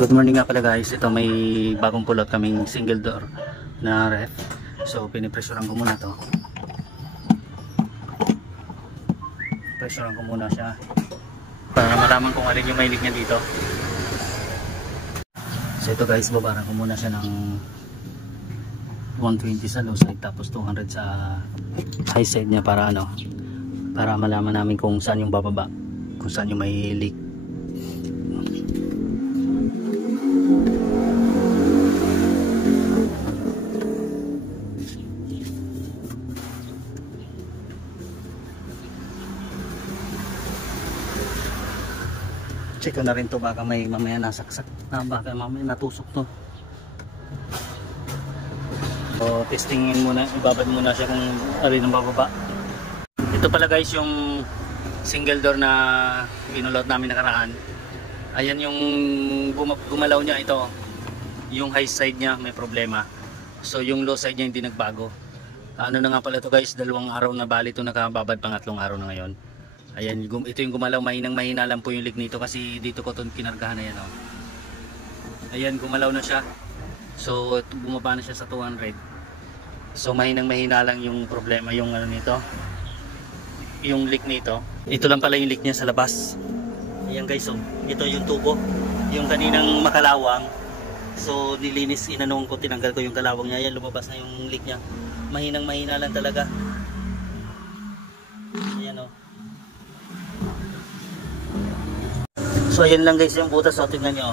Good morning nga pala guys, ito may bagong pulot kaming single door na ref. So pinipressurean ko muna to. Pressurean ko muna siya para malaman kung alin yung may leak niya dito. So ito guys, babaran ko muna siya ng 120 sa low side tapos 200 sa high side niya para para malaman namin kung saan yung bababa, kung saan yung may leak. Check ko na rin to, baka may mamaya nasaksak na, baka mamaya natusok to. So testingin muna, ibabad muna siya kung alin ang bababa. Ito pala guys yung single door na binulot namin nakaraan. Ayan yung gumalaw niya, ito yung high side niya may problema. So yung low side niya hindi nagbago. Ano na nga pala to guys, 2 araw na bali ito nakababad, pangatlong araw na ngayon. Ayan, ito yung gumalaw, mahina lang po yung leak nito kasi dito ko ito kinargahan. Ayan o. Ayan, gumalaw na siya. So bumaba na siya sa 200. So mahina lang yung problema, yung nito, yung leak nito. Ito lang pala yung leak niya sa labas. Ayan guys, so ito yung tubo, yung kaninang makalawang. So nilinis, inanong ko, tinanggal ko yung kalawang niya. Ayan, lumabas na yung leak niya. Mahina lang talaga. Ayan o. So ayan lang guys yung butas, so tingnan nyo.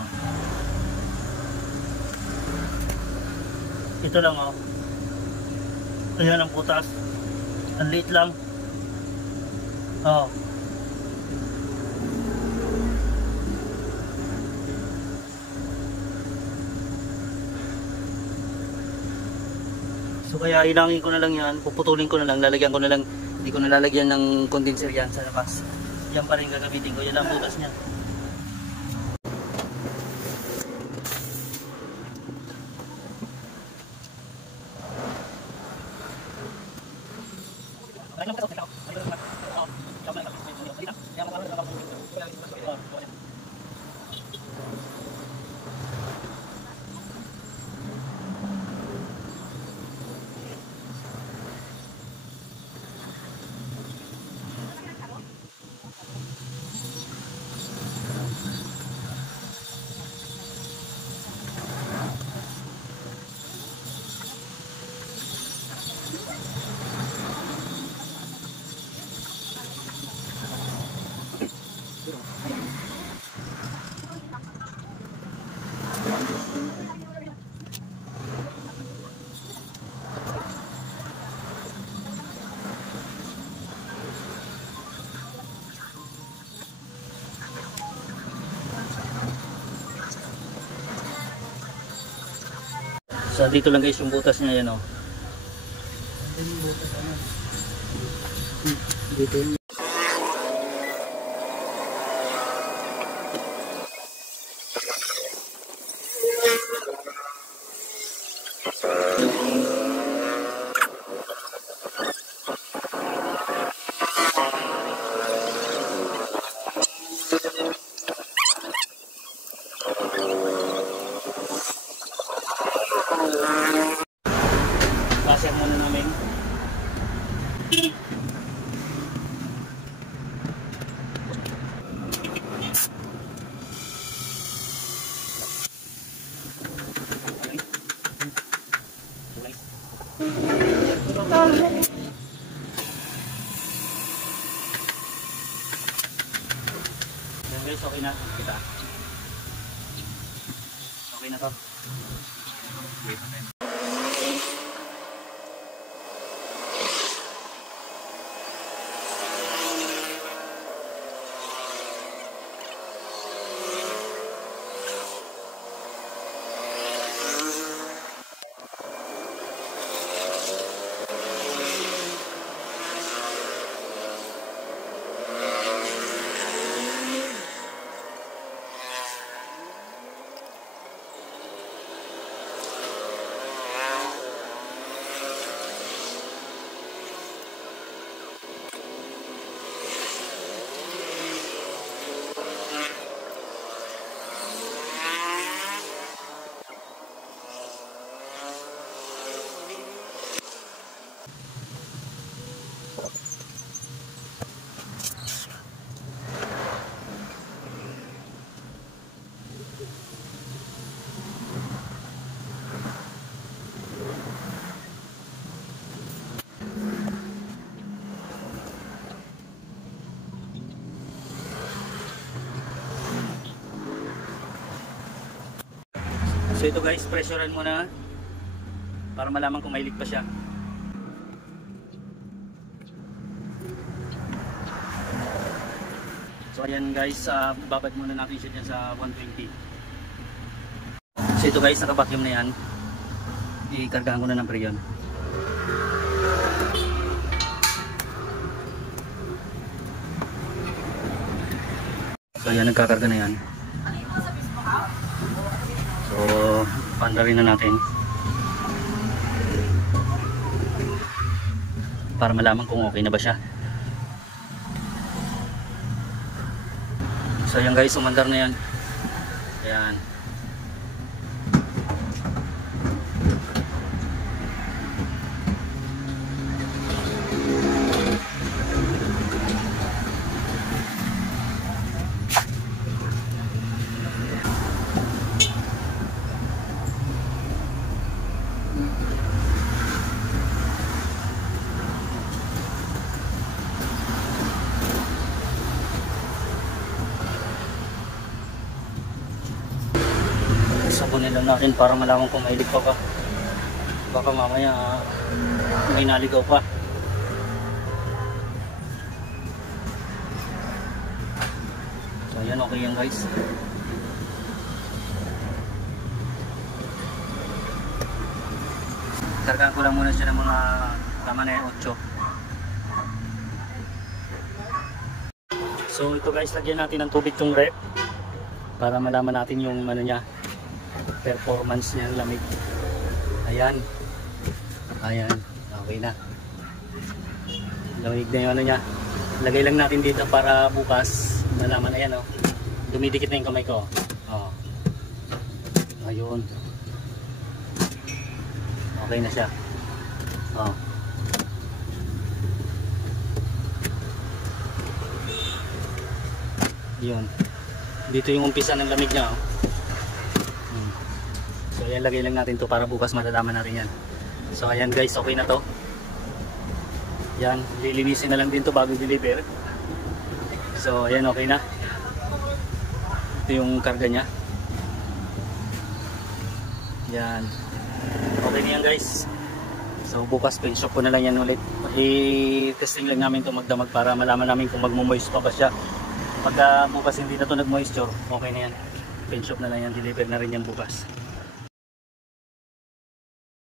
Ito lang o. Ayan ang butas. Ang liit lang. Oh. So kaya ilangin ko na lang yan, puputulin ko na lang, lalagyan ko na lang, hindi ko na lalagyan ng condenser yan sa labas. Yan pa rin gagamitin ko, yan ang butas niya. So dito lang guys yung butas niya, yan o. Dito yung muna namin. Guys, okay na kita. Okay na to. Wait a minute. So ito guys, pressurean muna para malaman kung may leak pa siya. So ayan guys, babad muna natin siya dyan sa 120. So ito guys, naka-vacuum na yan. Ikargahan ko na ng preyon. So ayan, nagkakarga na yan. So panda rin na natin para malaman kung okay na ba siya. So ayan guys, umandar na yan. Ayan. Sabunin lang natin para malaman kung may leak pa ba. Baka mamaya may naligaw pa. So ayan, okay yan guys. Kargaan ko lang muna siya ng mga tama na yung 8. So ito guys, lagyan natin ng tubig tong rep para malaman natin yung ano niya, performance niya ng lamig. Ayan. Ayan. Okay na. Lamig na yung ano niya. Lagay lang natin dito para bukas malaman. Ayan o. Dumidikit na yung kamay ko. Oh. Ayun. Okay na siya. Oh. Yun. Dito yung umpisa ng lamig niya. Oh. So ayan, lagay lang natin to para bukas malalaman natin yan. So ayan guys, okay na to. Yan, lilinisin na lang din to bago deliver. So ayan, okay na. Ito yung karga niya. Yan. Okay na yan guys. So bukas paint shop ko na lang yan ulit. I-testing lang namin to magdamag para malaman namin kung magmo-moist pa ba siya. Pagka bukas hindi na to nag-moisture, okay na yan. Paint shop na lang yan, deliver na rin yan bukas.